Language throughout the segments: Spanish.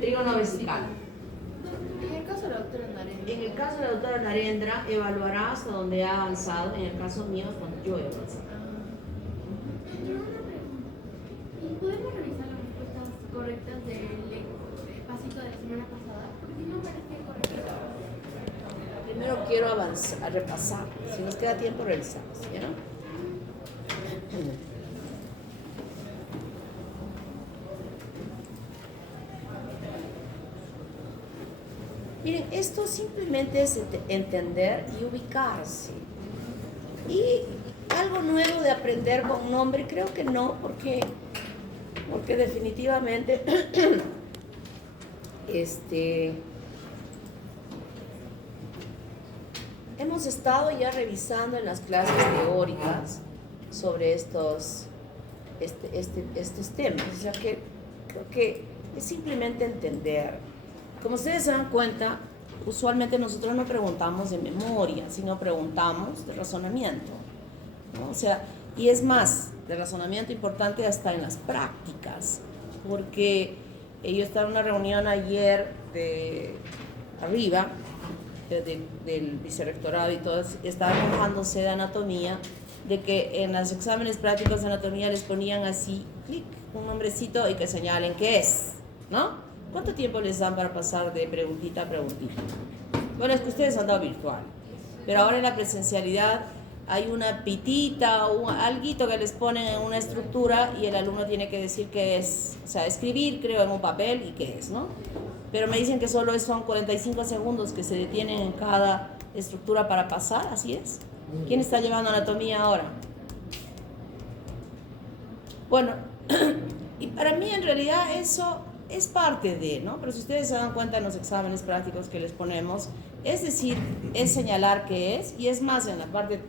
trígono vesical. En el caso de la doctora Narendra. En el caso de la doctora Narendra, evaluará hasta donde ha avanzado. En el caso mío, cuando yo he avanzado. Pero una pregunta. ¿Y podemos revisar las respuestas correctas del pasito de la semana pasada? Porque no parece correcto. Primero quiero avanzar, repasar. Si nos queda tiempo, revisamos. ¿Ya no? Miren, esto simplemente es entender y ubicarse. Y algo nuevo de aprender con un nombre, creo que no, porque definitivamente hemos estado ya revisando en las clases teóricas sobre estos temas. O sea que creo que es simplemente entender. Como ustedes se dan cuenta, usualmente nosotros no preguntamos de memoria, sino preguntamos de razonamiento, ¿no? O sea, y es más, de razonamiento importante hasta en las prácticas, porque yo estaba en una reunión ayer de arriba, del vicerrectorado y todo, estaban quejándose de anatomía, de que en los exámenes prácticos de anatomía les ponían así, clic, un nombrecito y que señalen qué es, ¿no? ¿Cuánto tiempo les dan para pasar de preguntita a preguntita? Bueno, es que ustedes han dado virtual, pero ahora en la presencialidad hay una pitita o alguito que les ponen en una estructura y el alumno tiene que decir qué es, o sea, escribir, creo, en un papel y qué es, ¿no? Pero me dicen que solo son 45 segundos que se detienen en cada estructura para pasar, ¿así es? ¿Quién está llevando anatomía ahora? Bueno, y para mí en realidad eso es parte de, ¿no? Pero si ustedes se dan cuenta en los exámenes prácticos que les ponemos, es decir, es señalar qué es, y es más, en la parte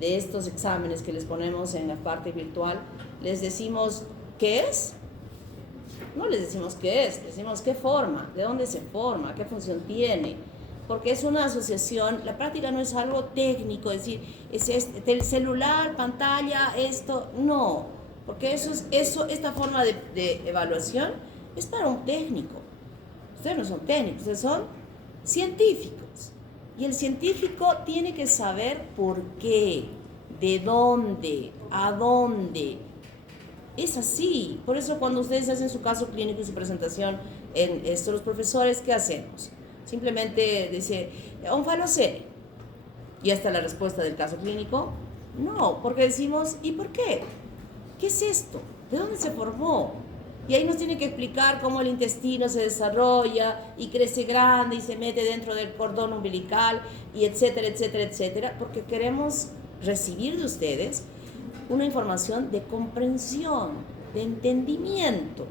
de estos exámenes que les ponemos en la parte virtual, les decimos qué es, no les decimos qué es, decimos qué forma, de dónde se forma, qué función tiene, porque es una asociación. La práctica no es algo técnico, es decir, es el celular, pantalla, esto, no, porque esta forma de evaluación es para un técnico. Ustedes no son técnicos, ustedes son científicos. Y el científico tiene que saber por qué, de dónde, a dónde. Es así. Por eso cuando ustedes hacen su caso clínico y su presentación en esto, los profesores, ¿qué hacemos? Simplemente dice, onfalocele. ¿Y hasta la respuesta del caso clínico? No, porque decimos, ¿y por qué? ¿Qué es esto? ¿De dónde se formó? Y ahí nos tiene que explicar cómo el intestino se desarrolla y crece grande y se mete dentro del cordón umbilical y etcétera, etcétera, etcétera, porque queremos recibir de ustedes una información de comprensión, de entendimiento,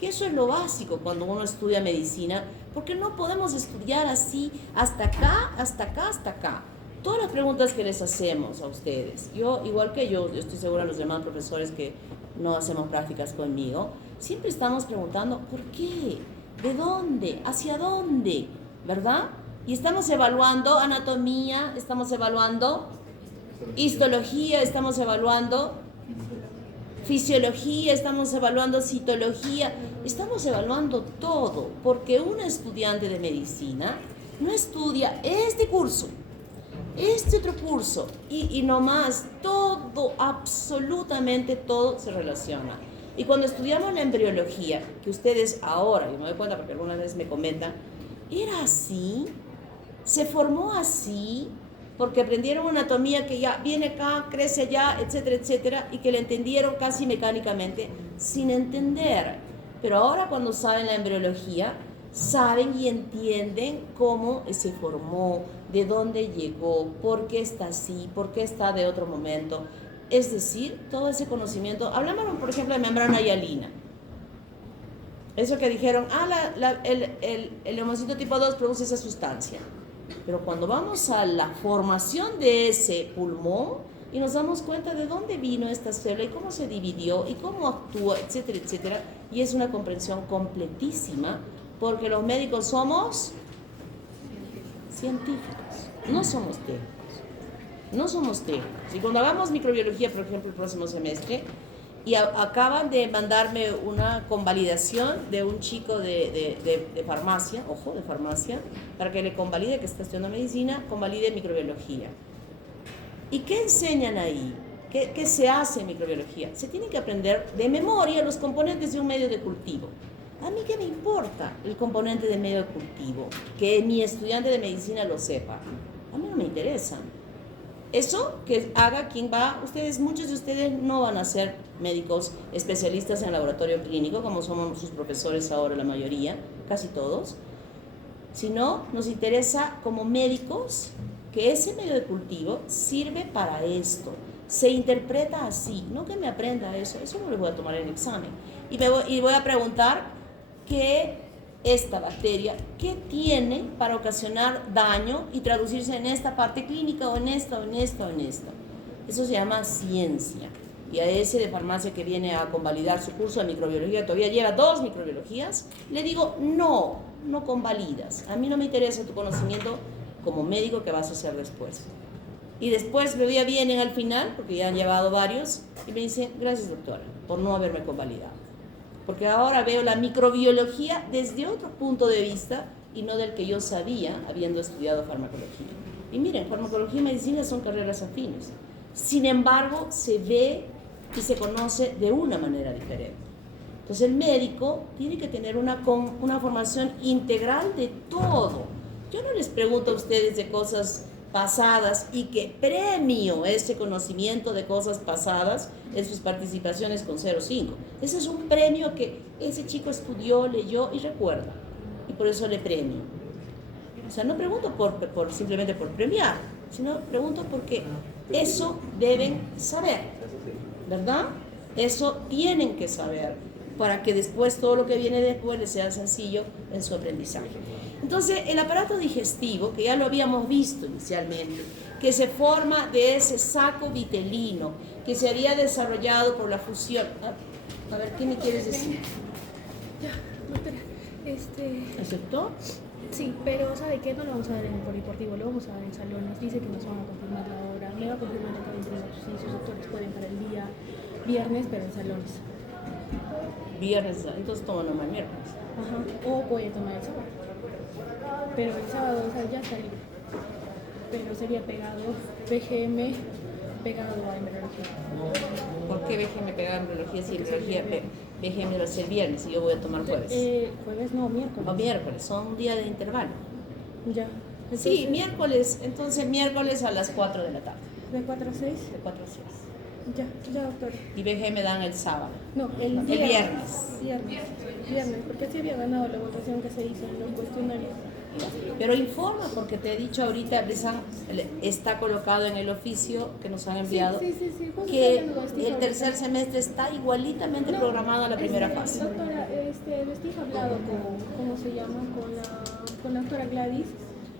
que eso es lo básico cuando uno estudia medicina, porque no podemos estudiar así hasta acá, hasta acá, hasta acá. Todas las preguntas que les hacemos a ustedes, yo, igual que yo estoy segura los demás profesores que no hacemos prácticas conmigo, siempre estamos preguntando ¿por qué? ¿De dónde? ¿Hacia dónde? ¿Verdad? Y estamos evaluando anatomía, estamos evaluando histología, estamos evaluando fisiología, estamos evaluando citología, estamos evaluando todo, porque un estudiante de medicina no estudia este curso, este otro curso, y nomás todo, absolutamente todo se relaciona. Y cuando estudiamos la embriología, que ustedes ahora, yo me doy cuenta porque algunas veces me comentan, ¿era así? ¿Se formó así? Porque aprendieron anatomía que ya viene acá, crece allá, etcétera, etcétera, y que le entendieron casi mecánicamente, sin entender. Pero ahora cuando saben la embriología, saben y entienden cómo se formó, de dónde llegó, por qué está así, por qué está de otro momento. Es decir, todo ese conocimiento. Hablamos, por ejemplo, de membrana hialina. Eso que dijeron, el leucocito tipo 2 produce esa sustancia. Pero cuando vamos a la formación de ese pulmón y nos damos cuenta de dónde vino esta célula y cómo se dividió y cómo actúa, etcétera, etcétera, y es una comprensión completísima, porque los médicos somos científicos, no somos técnicos. No somos técnicos. Y cuando hagamos microbiología, por ejemplo, el próximo semestre, y acaban de mandarme una convalidación de un chico de farmacia, ojo, de farmacia, para que le convalide, que está estudiando medicina, convalide microbiología. ¿Y qué enseñan ahí? ¿Qué se hace en microbiología? Se tiene que aprender de memoria los componentes de un medio de cultivo. ¿A mí qué me importa el componente del medio de cultivo? Que mi estudiante de medicina lo sepa. A mí no me interesa. Eso que haga quien va, muchos de ustedes no van a ser médicos especialistas en laboratorio clínico, como somos sus profesores ahora la mayoría, casi todos, sino nos interesa como médicos que ese medio de cultivo sirve para esto. Se interpreta así, no que me aprenda eso no lo voy a tomar en el examen. Y voy a preguntar que esta bacteria, ¿qué tiene para ocasionar daño y traducirse en esta parte clínica o en esta o en esta o en esta? Eso se llama ciencia. Y a ese de farmacia que viene a convalidar su curso de microbiología, todavía lleva 2 microbiologías, le digo, no convalidas. A mí no me interesa tu conocimiento como médico que vas a hacer después. Y después me vienen al final, porque ya han llevado varios, y me dicen, gracias doctora, por no haberme convalidado. Porque ahora veo la microbiología desde otro punto de vista y no del que yo sabía habiendo estudiado farmacología. Y miren, farmacología y medicina son carreras afines. Sin embargo, se ve y se conoce de una manera diferente. Entonces el médico tiene que tener una formación integral de todo. Yo no les pregunto a ustedes de cosas pasadas y que premio ese conocimiento de cosas pasadas en sus participaciones con 0,5. Ese es un premio que ese chico estudió, leyó y recuerda, y por eso le premio. O sea, no pregunto simplemente por premiar, sino pregunto porque eso deben saber, ¿verdad? Eso tienen que saber para que después todo lo que viene después les sea sencillo en su aprendizaje. Entonces, el aparato digestivo, que ya lo habíamos visto inicialmente, que se forma de ese saco vitelino, que se había desarrollado por la fusión. A ver, ¿qué me quieres decir? Ya, doctora, ¿Aceptó? Sí, pero ¿sabe qué? No lo vamos a dar en el polideportivo, lo vamos a dar en salones. Dice que nos van a confirmar la hora. Me va a confirmar acá dentro de nosotros. Si sus doctores pueden para el día viernes, pero en salones. Viernes, entonces toma nomás miércoles. Ajá, o puede tomar el sábado. Pero el sábado, o sea, ya está libre. Pero sería pegado BGM, pegado a embriología. ¿Por qué BGM pegado a embriología si embriología BGM va a ser viernes y yo voy a tomar jueves? Jueves no, miércoles. O miércoles, son un día de intervalo. Ya. Entonces, sí, miércoles, entonces miércoles a las 4 de la tarde. ¿De 4 a 6? De 4 a 6. Ya, doctor. Y BGM dan el sábado. No, el viernes. Viernes, porque sí había ganado la votación que se hizo en los cuestionarios. Pero informa, porque te he dicho ahorita, Brisan, está colocado en el oficio que nos han enviado, sí, que el tercer semestre está igualitamente programado a la primera fase. Doctora, Vestige ha hablado ¿cómo se llama? Con la doctora Gladys,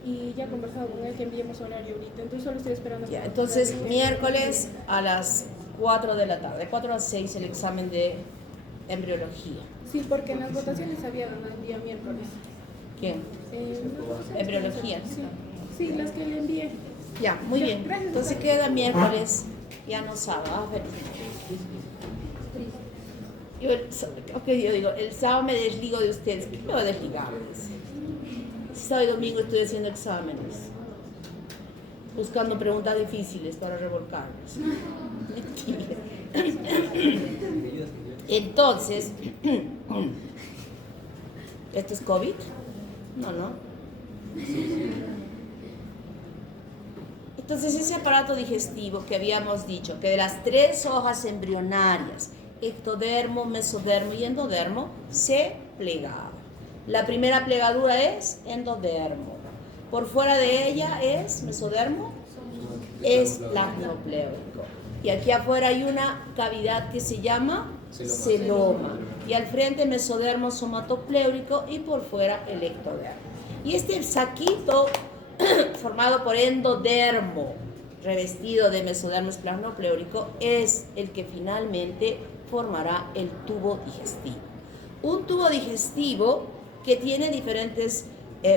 y ya he conversado con él que enviemos horario ahorita, entonces solo estoy esperando. Ya, entonces, miércoles a las 4 de la tarde, de 4 a 6 el examen de embriología. Sí, porque en las votaciones había ganado el día miércoles. ¿Quién? Embriología. Sí, las que le envié. Ya, muy bien. Gracias, entonces queda miércoles, ya no sábado. Yo digo, el sábado me desligo de ustedes. ¿Qué me voy a desligar? Sábado y domingo estoy haciendo exámenes, buscando preguntas difíciles para revolcarlos. Entonces, ¿esto es COVID? No. Entonces, ese aparato digestivo que habíamos dicho, que de las 3 hojas embrionarias, ectodermo, mesodermo y endodermo, se plegaba. La primera plegadura es endodermo. Por fuera de ella es mesodermo, es plasmopléurico. Y aquí afuera hay una cavidad que se llama celoma. Y al frente mesodermo somatopléurico y por fuera el ectodermo. Y este saquito formado por endodermo, revestido de mesodermo plasmopléurico, es el que finalmente formará el tubo digestivo. Un tubo digestivo que tiene diferentes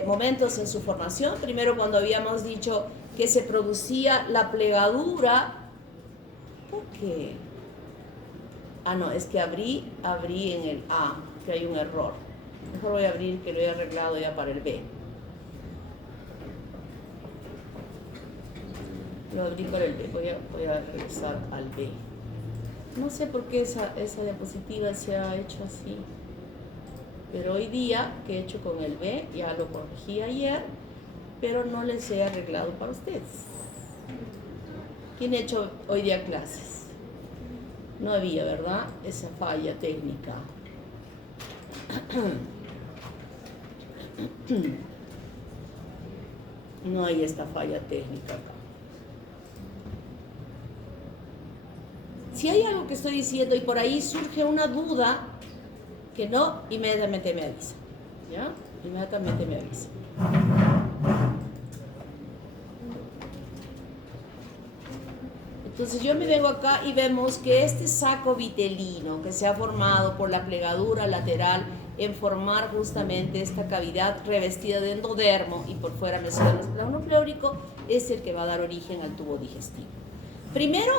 momentos en su formación. Primero, cuando habíamos dicho que se producía la plegadura. ¿Por qué? Ah, no, es que abrí en el A, que hay un error. Mejor voy a abrir que lo he arreglado ya para el B. Lo abrí para el B, voy a regresar al B. No sé por qué esa diapositiva se ha hecho así. Pero hoy día, que he hecho con el B, ya lo corregí ayer, pero no les he arreglado para ustedes. ¿Quién ha hecho hoy día clases? No había, ¿verdad? Esa falla técnica. No hay esta falla técnica acá. Si hay algo que estoy diciendo y por ahí surge una duda, que no, inmediatamente me avisa. ¿Ya? Inmediatamente me avisa. Entonces yo me vengo acá y vemos que este saco vitelino que se ha formado por la plegadura lateral en formar justamente esta cavidad revestida de endodermo y por fuera mesodermo esplanopleórico es el que va a dar origen al tubo digestivo. Primero,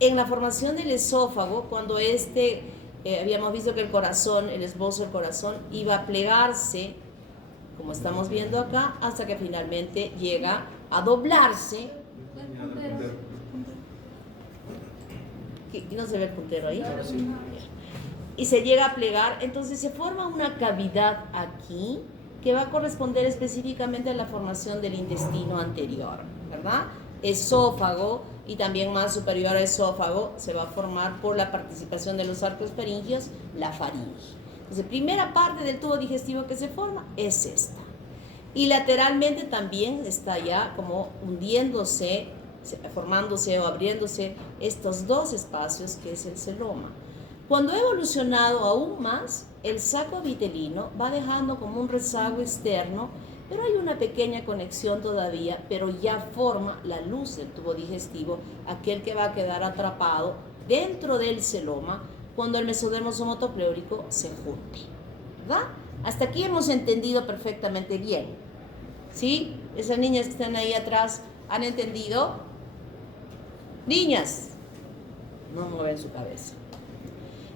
en la formación del esófago, cuando habíamos visto que el corazón, el esbozo del corazón, iba a plegarse, como estamos viendo acá, hasta que finalmente llega a doblarse. ¿No se ve el puntero ahí? Y se llega a plegar, entonces se forma una cavidad aquí que va a corresponder específicamente a la formación del intestino anterior, ¿verdad? Esófago y también más superior a esófago se va a formar por la participación de los arcos faringios, la faringe. Entonces, primera parte del tubo digestivo que se forma es esta. Y lateralmente también está ya como hundiéndose, formándose o abriéndose estos dos espacios que es el celoma. Cuando ha evolucionado aún más, el saco vitelino va dejando como un rezago externo, pero hay una pequeña conexión todavía, pero ya forma la luz del tubo digestivo, aquel que va a quedar atrapado dentro del celoma cuando el mesodermo somatopleurótico se junte, ¿verdad? Hasta aquí hemos entendido perfectamente bien, ¿sí? Esas niñas que están ahí atrás, ¿han entendido? Niñas, no mueven su cabeza.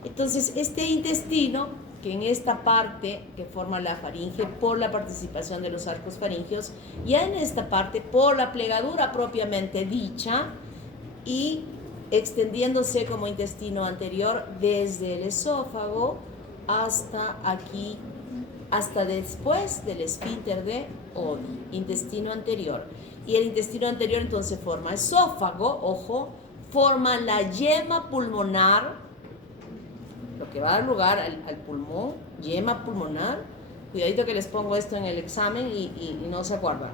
Entonces, este intestino, que en esta parte que forma la faringe por la participación de los arcos faringios, ya en esta parte por la plegadura propiamente dicha y extendiéndose como intestino anterior desde el esófago hasta aquí, hasta después del esfínter de Oddi, intestino anterior. Y el intestino anterior entonces forma esófago, ojo, forma la yema pulmonar, lo que va a dar lugar al pulmón, yema pulmonar. Cuidadito que les pongo esto en el examen y no se acuerdan.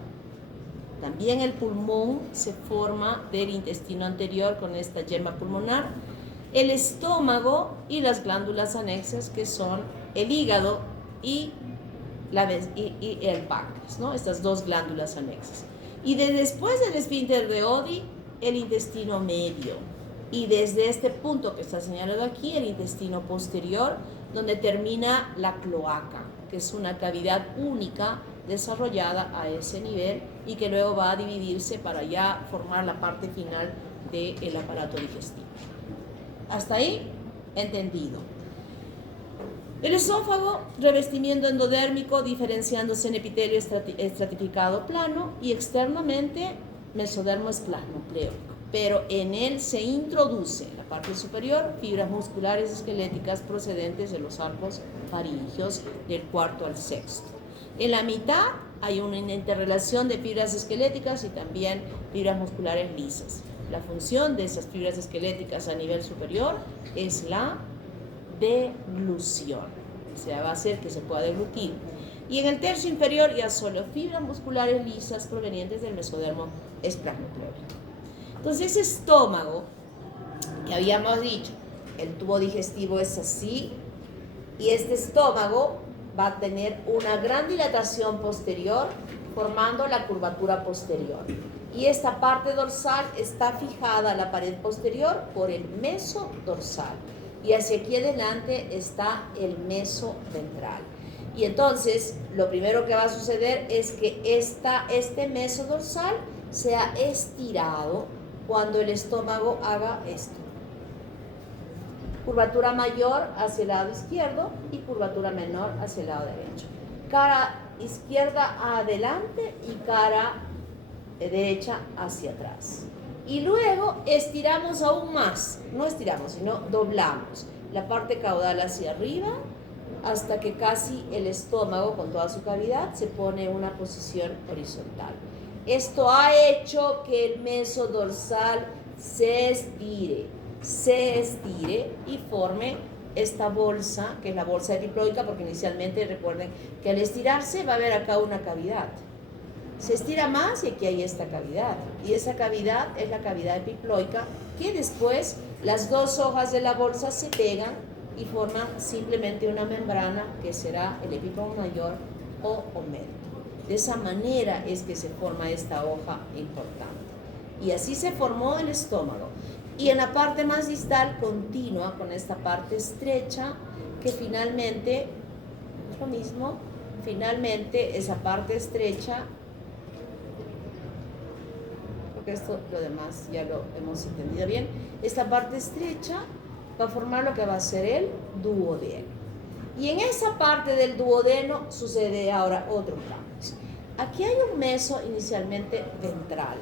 También el pulmón se forma del intestino anterior con esta yema pulmonar. El estómago y las glándulas anexas que son el hígado y el páncreas, ¿no? Estas dos glándulas anexas. Y después del esfínter de Oddi, el intestino medio. Y desde este punto que está señalado aquí, el intestino posterior, donde termina la cloaca, que es una cavidad única desarrollada a ese nivel y que luego va a dividirse para ya formar la parte final del aparato digestivo. ¿Hasta ahí? Entendido. El esófago, revestimiento endodérmico, diferenciándose en epitelio estratificado plano y externamente mesodermo esplanopleórico. Pero en él se introduce en la parte superior fibras musculares esqueléticas procedentes de los arcos faringios del cuarto al sexto. En la mitad hay una interrelación de fibras esqueléticas y también fibras musculares lisas. La función de esas fibras esqueléticas a nivel superior es la deglución, o sea, va a hacer que se pueda deglutir. Y en el tercio inferior ya solo fibras musculares lisas provenientes del mesodermo esplanopleórico. Entonces ese estómago que habíamos dicho, el tubo digestivo es así y este estómago va a tener una gran dilatación posterior formando la curvatura posterior. Y esta parte dorsal está fijada a la pared posterior por el meso dorsal. Y hacia aquí adelante está el meso ventral. Y entonces lo primero que va a suceder es que este meso dorsal sea estirado cuando el estómago haga esto. Curvatura mayor hacia el lado izquierdo y curvatura menor hacia el lado derecho. Cara izquierda adelante y cara derecha hacia atrás. Y luego estiramos aún más, no estiramos, sino doblamos la parte caudal hacia arriba hasta que casi el estómago con toda su cavidad se pone en una posición horizontal. Esto ha hecho que el mesodorsal se estire y forme esta bolsa, que es la bolsa epiploica, porque inicialmente recuerden que al estirarse va a haber acá una cavidad. Se estira más y aquí hay esta cavidad. Y esa cavidad es la cavidad epiploica, que después las dos hojas de la bolsa se pegan y forman simplemente una membrana que será el epiplomo mayor o omélico. De esa manera es que se forma esta hoja importante. Y así se formó el estómago. Y en la parte más distal continúa con esta parte estrecha que finalmente es lo mismo. Finalmente esa parte estrecha, porque esto lo demás ya lo hemos entendido bien, esta parte estrecha va a formar lo que va a ser el duodeno. Y en esa parte del duodeno sucede ahora otro cambio. Aquí hay un meso inicialmente ventral.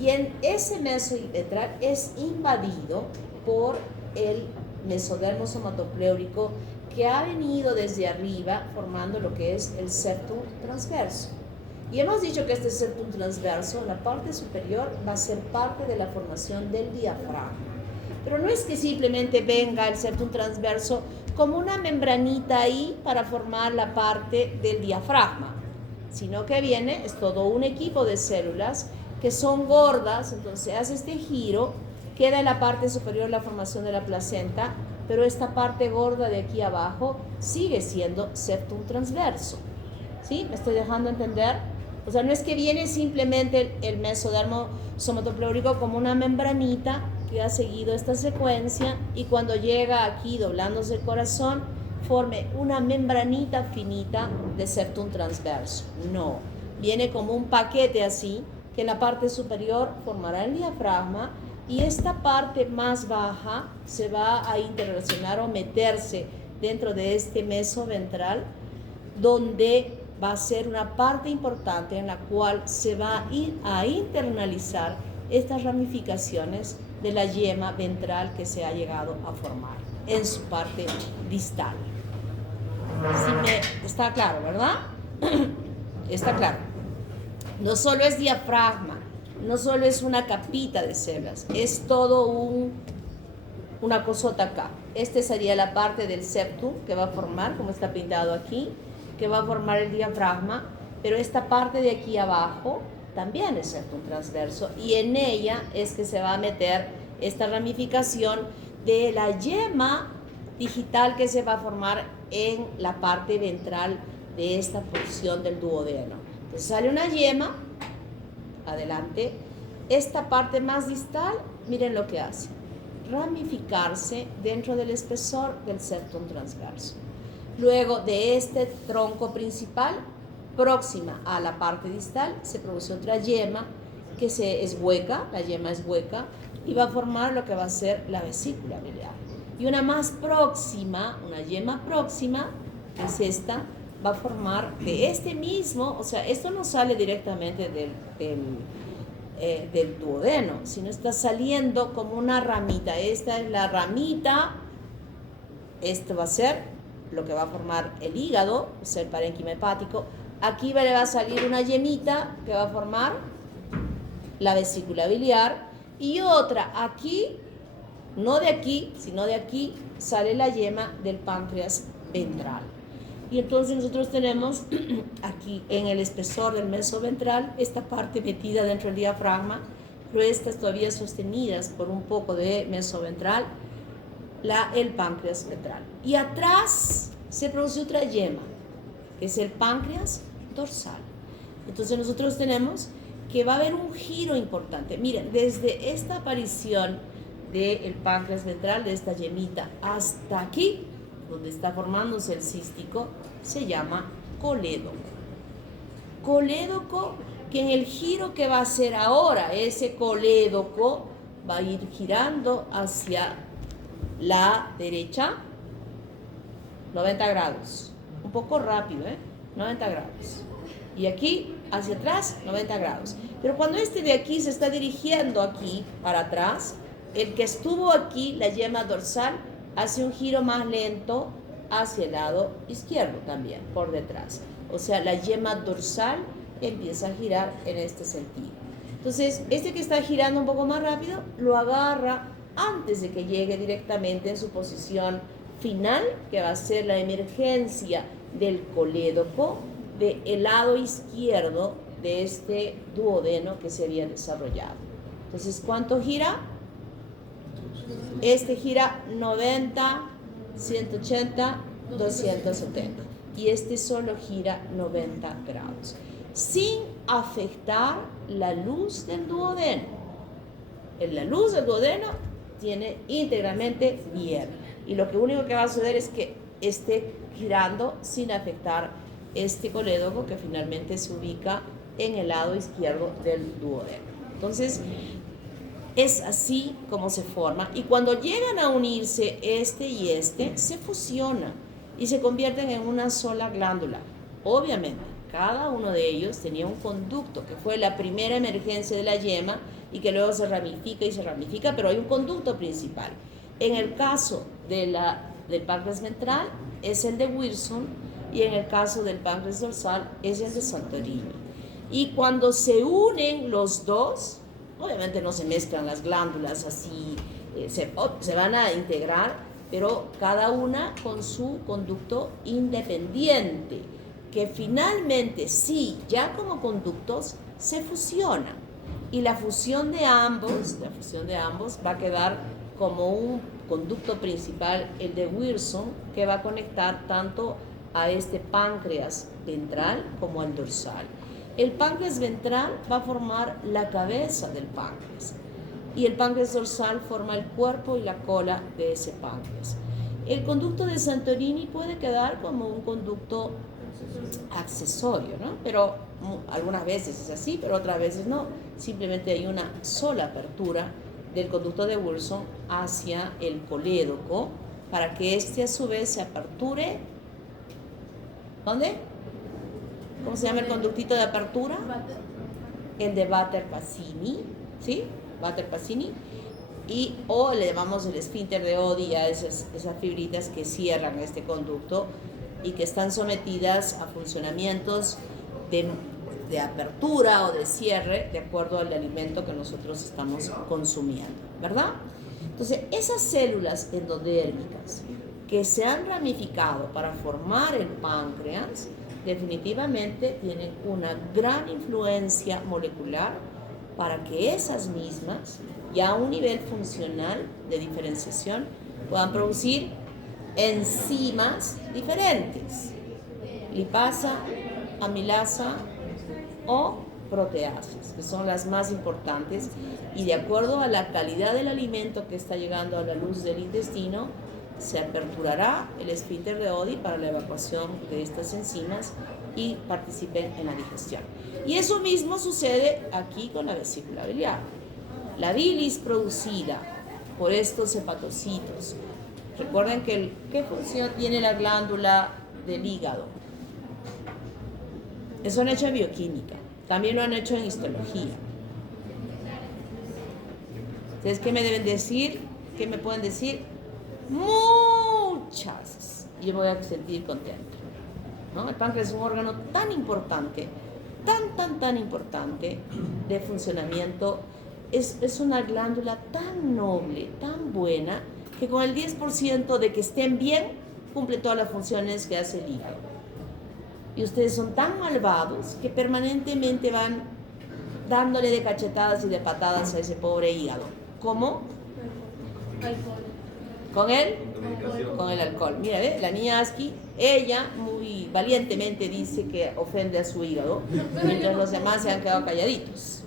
Y en ese meso ventral es invadido por el mesodermo somatopleurico que ha venido desde arriba formando lo que es el septum transverso. Y hemos dicho que este septum transverso, en la parte superior, va a ser parte de la formación del diafragma. Pero no es que simplemente venga el septum transverso como una membranita ahí para formar la parte del diafragma, sino que viene, es todo un equipo de células que son gordas, entonces hace este giro, queda en la parte superior la formación de la placenta, pero esta parte gorda de aquí abajo sigue siendo septum transverso. ¿Sí? ¿Me estoy dejando entender? O sea, no es que viene simplemente el mesodermo somatopleurico como una membranita que ha seguido esta secuencia y cuando llega aquí doblándose el corazón forme una membranita finita de septum transverso. No, viene como un paquete así, que en la parte superior formará el diafragma y esta parte más baja se va a interrelacionar o meterse dentro de este meso ventral, donde va a ser una parte importante en la cual se va a ir a internalizar estas ramificaciones de la yema ventral que se ha llegado a formar en su parte distal. Está claro, ¿verdad? Está claro. No solo es diafragma, no solo es una capita de células, es todo una cosota acá. Esta sería la parte del septum que va a formar, como está pintado aquí, que va a formar el diafragma, pero esta parte de aquí abajo también es septum transverso y en ella es que se va a meter esta ramificación de la yema digital que se va a formar en la parte ventral de esta porción del duodeno. Entonces sale una yema, adelante, esta parte más distal, miren lo que hace, ramificarse dentro del espesor del septum transverso. Luego de este tronco principal, próxima a la parte distal, se produce otra yema que es hueca, la yema es hueca, y va a formar lo que va a ser la vesícula biliar. Y una más próxima, una yema próxima, que es esta, va a formar de este mismo, o sea, esto no sale directamente del duodeno, sino está saliendo como una ramita. Esta es la ramita, esto va a ser lo que va a formar el hígado, o sea, el parénquima hepático. Aquí le va a salir una yemita que va a formar la vesícula biliar y otra aquí, no de aquí, sino de aquí, sale la yema del páncreas ventral. Y entonces nosotros tenemos aquí en el espesor del meso ventral esta parte metida dentro del diafragma, pero estas todavía sostenidas por un poco de meso ventral, el páncreas ventral. Y atrás se produce otra yema, que es el páncreas dorsal. Entonces nosotros tenemos que va a haber un giro importante. Miren, desde esta aparición del páncreas ventral, de esta yemita, hasta aquí, donde está formándose el cístico, se llama colédoco. Colédoco que en el giro que va a hacer ahora, ese colédoco va a ir girando hacia la derecha, 90 grados. Un poco rápido, 90 grados. Y aquí, hacia atrás, 90 grados. Pero cuando este de aquí se está dirigiendo aquí, para atrás, el que estuvo aquí, la yema dorsal, hace un giro más lento hacia el lado izquierdo también, por detrás. O sea, la yema dorsal empieza a girar en este sentido. Entonces, este que está girando un poco más rápido, lo agarra antes de que llegue directamente en su posición final, que va a ser la emergencia del colédoco del lado izquierdo de este duodeno que se había desarrollado. Entonces, ¿cuánto gira? Este gira 90, 180, 270. Y este solo gira 90 grados, sin afectar la luz del duodeno. La luz del duodeno tiene íntegramente bien. Y lo único que va a suceder es que esté girando sin afectar este colédoco que finalmente se ubica en el lado izquierdo del duodeno. Entonces, es así como se forma. Y cuando llegan a unirse este y este, se fusionan y se convierten en una sola glándula. Obviamente, cada uno de ellos tenía un conducto que fue la primera emergencia de la yema y que luego se ramifica y se ramifica, pero hay un conducto principal. En el caso del páncreas ventral es el de Wilson y en el caso del páncreas dorsal es el de Santorini. Y cuando se unen los dos, obviamente no se mezclan las glándulas así, se van a integrar, pero cada una con su conducto independiente, que finalmente sí, ya como conductos, se fusionan. Y la fusión de ambos va a quedar como un conducto principal, el de Wilson, que va a conectar tanto a este páncreas ventral como al dorsal. El páncreas ventral va a formar la cabeza del páncreas y el páncreas dorsal forma el cuerpo y la cola de ese páncreas. El conducto de Santorini puede quedar como un conducto accesorio, ¿no? Pero algunas veces es así, pero otras veces no. Simplemente hay una sola apertura del conducto de Wilson hacia el colédoco para que este a su vez se aperture. ¿Dónde? ¿Cómo se llama el conductito de apertura? El de Vater-Pacini, ¿sí? Vater-Pacini. O le llamamos el esfínter de Oddi a esas fibritas que cierran este conducto y que están sometidas a funcionamientos de apertura o de cierre de acuerdo al alimento que nosotros estamos consumiendo, ¿verdad? Entonces, esas células endodérmicas que se han ramificado para formar el páncreas definitivamente tienen una gran influencia molecular para que esas mismas, ya a un nivel funcional de diferenciación, puedan producir enzimas diferentes, lipasa, amilasa o proteasas, que son las más importantes, y de acuerdo a la calidad del alimento que está llegando a la luz del intestino, se aperturará el esfínter de Oddi para la evacuación de estas enzimas y participen en la digestión. Y eso mismo sucede aquí con la vesícula biliar. La bilis producida por estos hepatocitos. Recuerden que ¿qué función tiene la glándula del hígado? Eso han hecho en bioquímica, también lo han hecho en histología. ¿Ustedes qué me deben decir? ¿Qué me pueden decir? Muchas. Y yo me voy a sentir contento, ¿no? El páncreas es un órgano tan importante, tan importante de funcionamiento. Es una glándula tan noble, tan buena, que con el 10% de que estén bien, cumple todas las funciones que hace el hígado. Y ustedes son tan malvados que permanentemente van dándole de cachetadas y de patadas a ese pobre hígado. ¿Cómo? ¿Con él? Con el alcohol. Mira, ¿ve? La niña Aski, ella muy valientemente dice que ofende a su hígado, mientras los demás se han quedado calladitos.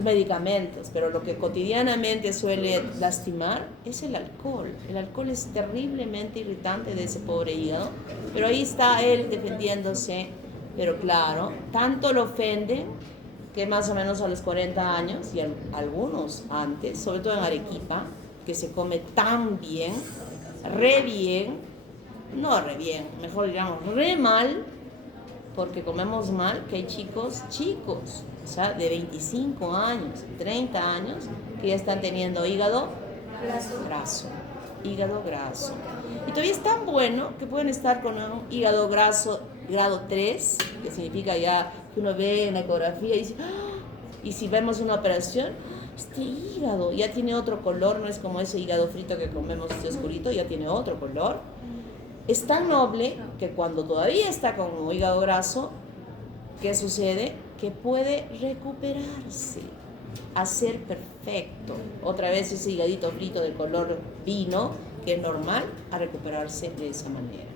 Medicamentos, pero lo que cotidianamente suele lastimar es el alcohol. El alcohol es terriblemente irritante de ese pobre hígado, pero ahí está él defendiéndose. Pero claro, tanto lo ofenden que más o menos a los 40 años y algunos antes, sobre todo en Arequipa, que se come tan bien, re bien, no re bien, mejor digamos re mal, porque comemos mal, que hay chicos, o sea, de 25 años, 30 años, que ya están teniendo hígado graso, hígado graso. Y todavía es tan bueno que pueden estar con un hígado graso grado 3, que significa ya que uno ve en la ecografía y dice, ¡ah! Y si vemos una operación, este hígado ya tiene otro color, no es como ese hígado frito que comemos este oscurito, ya tiene otro color. Es tan noble que cuando todavía está con un hígado graso, ¿qué sucede? Que puede recuperarse, hacer perfecto. Otra vez ese hígadito frito de color vino, que es normal, a recuperarse de esa manera.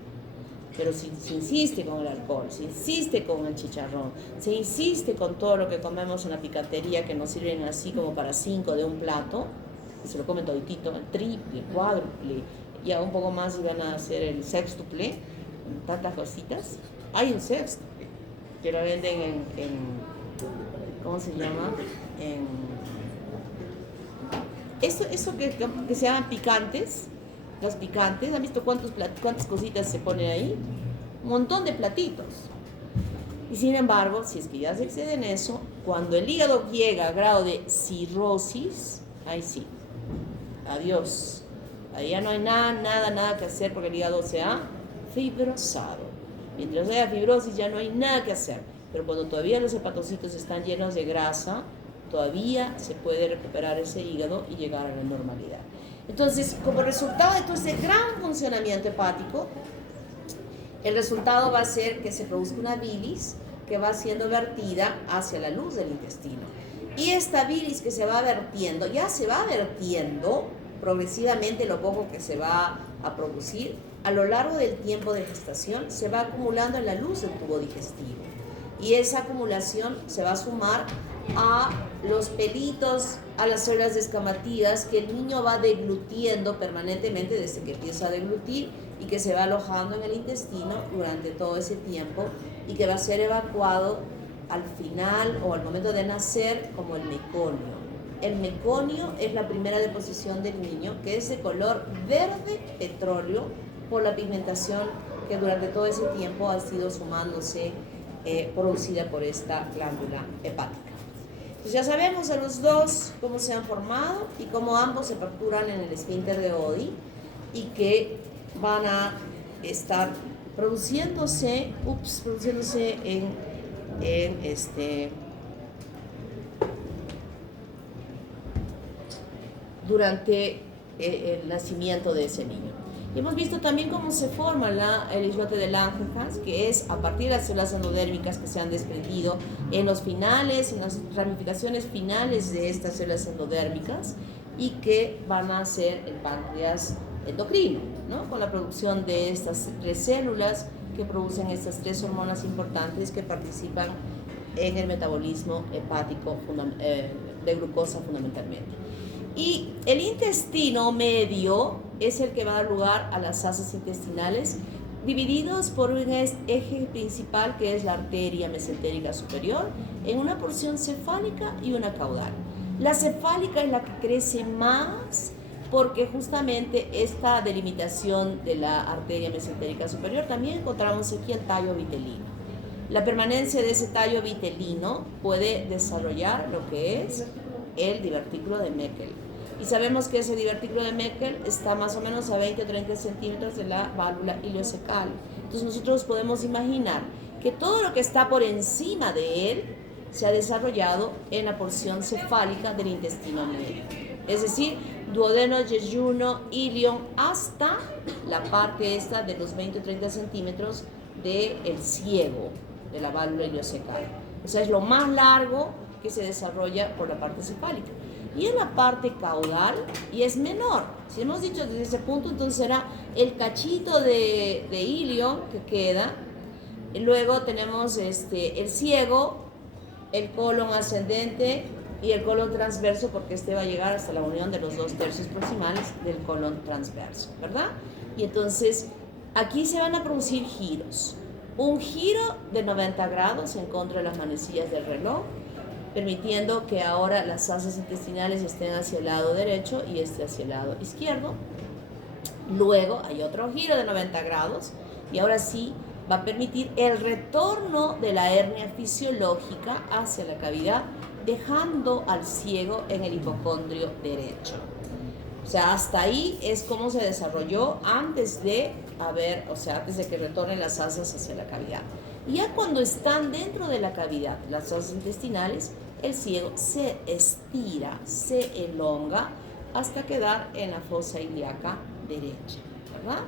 Pero si se insiste con el alcohol, se insiste con el chicharrón, se insiste con todo lo que comemos en la picantería, que nos sirven así como para 5 de un plato, y se lo comen toditito, el triple, cuádruple, ya un poco más iban a hacer el sextuple, tantas cositas. Hay un sextuple, que lo venden en ¿cómo se llama? Eso que se llaman picantes. Los picantes, ¿han visto cuántas cositas se ponen ahí? Un montón de platitos. Y sin embargo, si es que ya se excede en eso, cuando el hígado llega a grado de cirrosis, ahí sí, adiós. Ahí ya no hay nada que hacer porque el hígado se ha fibrosado. Mientras haya fibrosis ya no hay nada que hacer. Pero cuando todavía los hepatocitos están llenos de grasa, todavía se puede recuperar ese hígado y llegar a la normalidad. Entonces, como resultado de todo ese gran funcionamiento hepático, el resultado va a ser que se produzca una bilis que va siendo vertida hacia la luz del intestino. Y esta bilis que se va vertiendo, ya se va vertiendo progresivamente lo poco que se va a producir, a lo largo del tiempo de gestación, se va acumulando en la luz del tubo digestivo. Y esa acumulación se va a sumar a los pelitos, a las células descamativas que el niño va deglutiendo permanentemente desde que empieza a deglutir y que se va alojando en el intestino durante todo ese tiempo y que va a ser evacuado al final o al momento de nacer como el meconio. El meconio es la primera deposición del niño, que es de color verde petróleo por la pigmentación que durante todo ese tiempo ha sido sumándose, producida por esta glándula hepática. Pues ya sabemos a los dos cómo se han formado y cómo ambos se fracturan en el esfínter de Oddi y que van a estar produciéndose durante el nacimiento de ese niño. Y hemos visto también cómo se forma el islote de Langerhans, que es a partir de las células endodérmicas que se han desprendido en los finales, en las ramificaciones finales de estas células endodérmicas y que van a ser el páncreas endocrino, ¿no? Con la producción de estas 3 células que producen estas 3 hormonas importantes que participan en el metabolismo hepático de glucosa fundamentalmente. Y el intestino medio es el que va a dar lugar a las asas intestinales, divididos por un eje principal que es la arteria mesentérica superior, en una porción cefálica y una caudal. La cefálica es la que crece más porque justamente esta delimitación de la arteria mesentérica superior también encontramos aquí el tallo vitelino. La permanencia de ese tallo vitelino puede desarrollar lo que es el divertículo de Meckel. Y sabemos que ese divertículo de Meckel está más o menos a 20 o 30 centímetros de la válvula ileocecal. Entonces nosotros podemos imaginar que todo lo que está por encima de él se ha desarrollado en la porción cefálica del intestino medio. Es decir, duodeno, yeyuno, ilion, hasta la parte esta de los 20 o 30 centímetros del ciego de la válvula ileocecal. O sea, es lo más largo que se desarrolla por la parte cefálica. Y en la parte caudal, y es menor. Si hemos dicho desde ese punto, entonces será el cachito de ilio que queda. Y luego tenemos el ciego, el colon ascendente y el colon transverso, porque este va a llegar hasta la unión de los 2 tercios proximales del colon transverso, ¿verdad? Y entonces aquí se van a producir giros. Un giro de 90 grados en contra de las manecillas del reloj, permitiendo que ahora las asas intestinales estén hacia el lado derecho y hacia el lado izquierdo. Luego hay otro giro de 90 grados y ahora sí va a permitir el retorno de la hernia fisiológica hacia la cavidad, dejando al ciego en el hipocondrio derecho. O sea, hasta ahí es como se desarrolló antes de que retornen las asas hacia la cavidad. Y ya cuando están dentro de la cavidad, las asas intestinales, el ciego se estira, se elonga hasta quedar en la fosa ilíaca derecha, ¿verdad?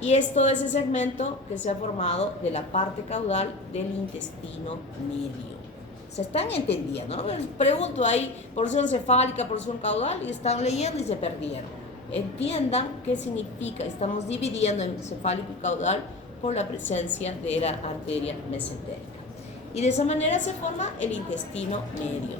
Y es todo ese segmento que se ha formado de la parte caudal del intestino medio. ¿Se están entendiendo? ¿No? Les pregunto ahí, porción cefálica, porción caudal, y están leyendo y se perdieron. Entiendan qué significa. Estamos dividiendo en cefálico y caudal por la presencia de la arteria mesentérica. Y de esa manera se forma el intestino medio.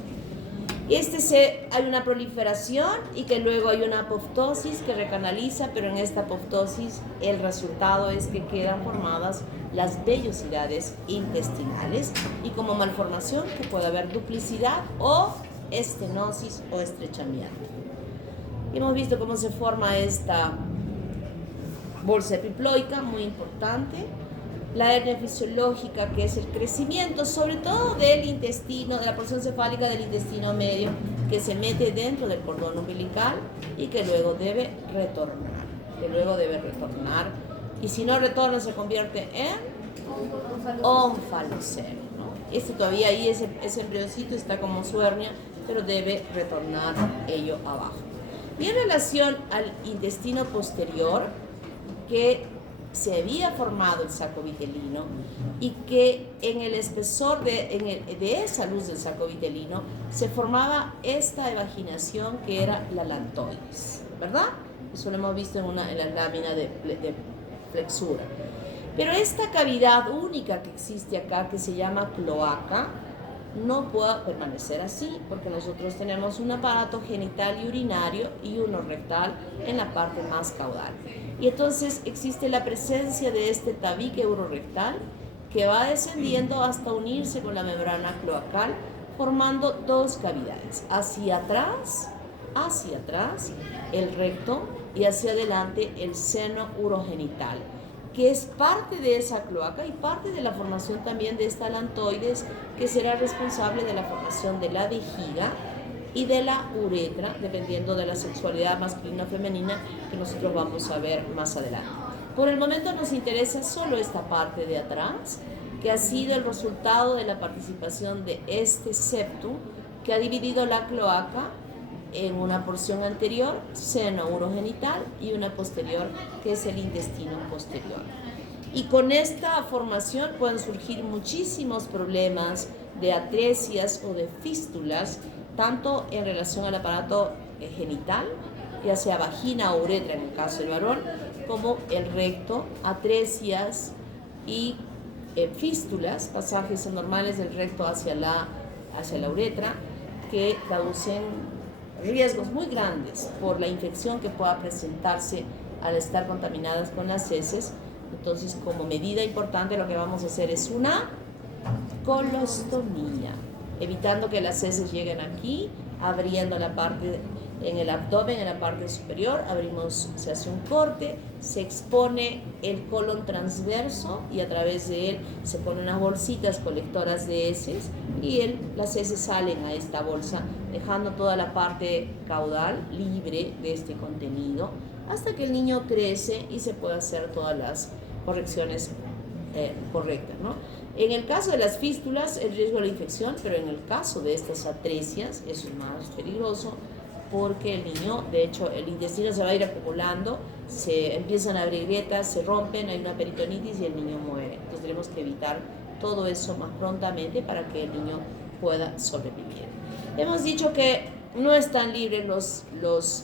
Hay una proliferación y que luego hay una apoptosis que recanaliza, pero en esta apoptosis el resultado es que quedan formadas las vellosidades intestinales y como malformación que puede haber duplicidad o estenosis o estrechamiento. Y hemos visto cómo se forma esta bolsa epiploica, muy importante. La hernia fisiológica, que es el crecimiento sobre todo del intestino, de la porción cefálica del intestino medio, que se mete dentro del cordón umbilical y que luego debe retornar. Y si no retorna se convierte en onfalocele, ¿no? Todavía ahí, ese embrioncito está como su hernia, pero debe retornar ello abajo. Y en relación al intestino posterior, que se había formado el saco vitelino y que en el espesor de esa luz del saco vitelino se formaba esta evaginación que era la lantoides, ¿verdad? Eso lo hemos visto en la lámina de flexura. Pero esta cavidad única que existe acá, que se llama cloaca, no puede permanecer así, porque nosotros tenemos un aparato genital y urinario y uno rectal en la parte más caudal. Y entonces existe la presencia de este tabique urorectal que va descendiendo hasta unirse con la membrana cloacal, formando dos cavidades, hacia atrás el recto y hacia adelante el seno urogenital, que es parte de esa cloaca y parte de la formación también de esta lantoides, que será responsable de la formación de la vejiga y de la uretra, dependiendo de la sexualidad masculina o femenina, que nosotros vamos a ver más adelante. Por el momento nos interesa solo esta parte de atrás, que ha sido el resultado de la participación de este septum, que ha dividido la cloaca en una porción anterior, seno urogenital, y una posterior, que es el intestino posterior. Y con esta formación pueden surgir muchísimos problemas de atresias o de fístulas, tanto en relación al aparato genital, ya sea vagina o uretra en el caso del varón, como el recto, atresias y fístulas, pasajes anormales del recto hacia la uretra, que producen riesgos muy grandes por la infección que pueda presentarse al estar contaminadas con las heces. Entonces, como medida importante, lo que vamos a hacer es una colostomía, evitando que las heces lleguen aquí, abriendo la parte en el abdomen, en la parte superior, se hace un corte, se expone el colon transverso y a través de él se ponen unas bolsitas colectoras de heces y las heces salen a esta bolsa, dejando toda la parte caudal libre de este contenido hasta que el niño crece y se puede hacer todas las correcciones correctas, ¿no? En el caso de las fístulas, el riesgo de la infección, pero en el caso de estas atresias, eso es más peligroso, porque el niño, de hecho, el intestino se va a ir acumulando, se empiezan a abrir grietas, se rompen, hay una peritonitis y el niño muere. Entonces tenemos que evitar todo eso más prontamente para que el niño pueda sobrevivir. Hemos dicho que no están libres los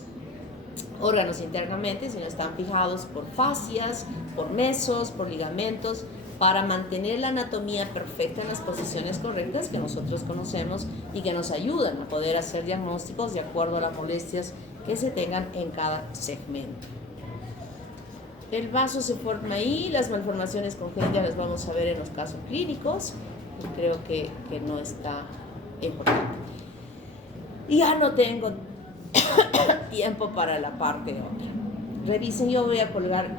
órganos internamente, sino están fijados por fascias, por mesos, por ligamentos, para mantener la anatomía perfecta en las posiciones correctas que nosotros conocemos y que nos ayudan a poder hacer diagnósticos de acuerdo a las molestias que se tengan en cada segmento. El vaso se forma ahí, las malformaciones congénitas las vamos a ver en los casos clínicos. Creo que no está importante. Y ya no tengo tiempo para la parte otra. Revisen, yo voy a colgar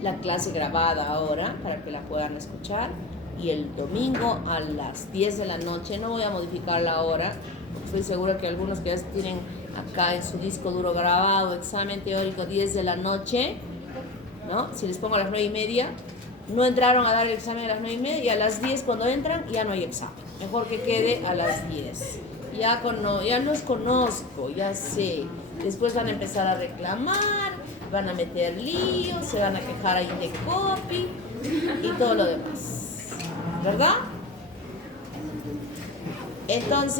la clase grabada ahora para que la puedan escuchar, y el domingo a las 10 de la noche, no voy a modificar la hora, porque estoy segura que algunos que ya tienen acá en su disco duro grabado examen teórico 10 de la noche, ¿no? Si les pongo a las 9:30, no entraron a dar el examen a las 9:30, y a las 10 cuando entran ya no hay examen. Mejor que quede a las 10. Ya los conozco, ya sé. Después van a empezar a reclamar, van a meter líos, se van a quejar ahí de copy y todo lo demás. ¿Verdad? Entonces...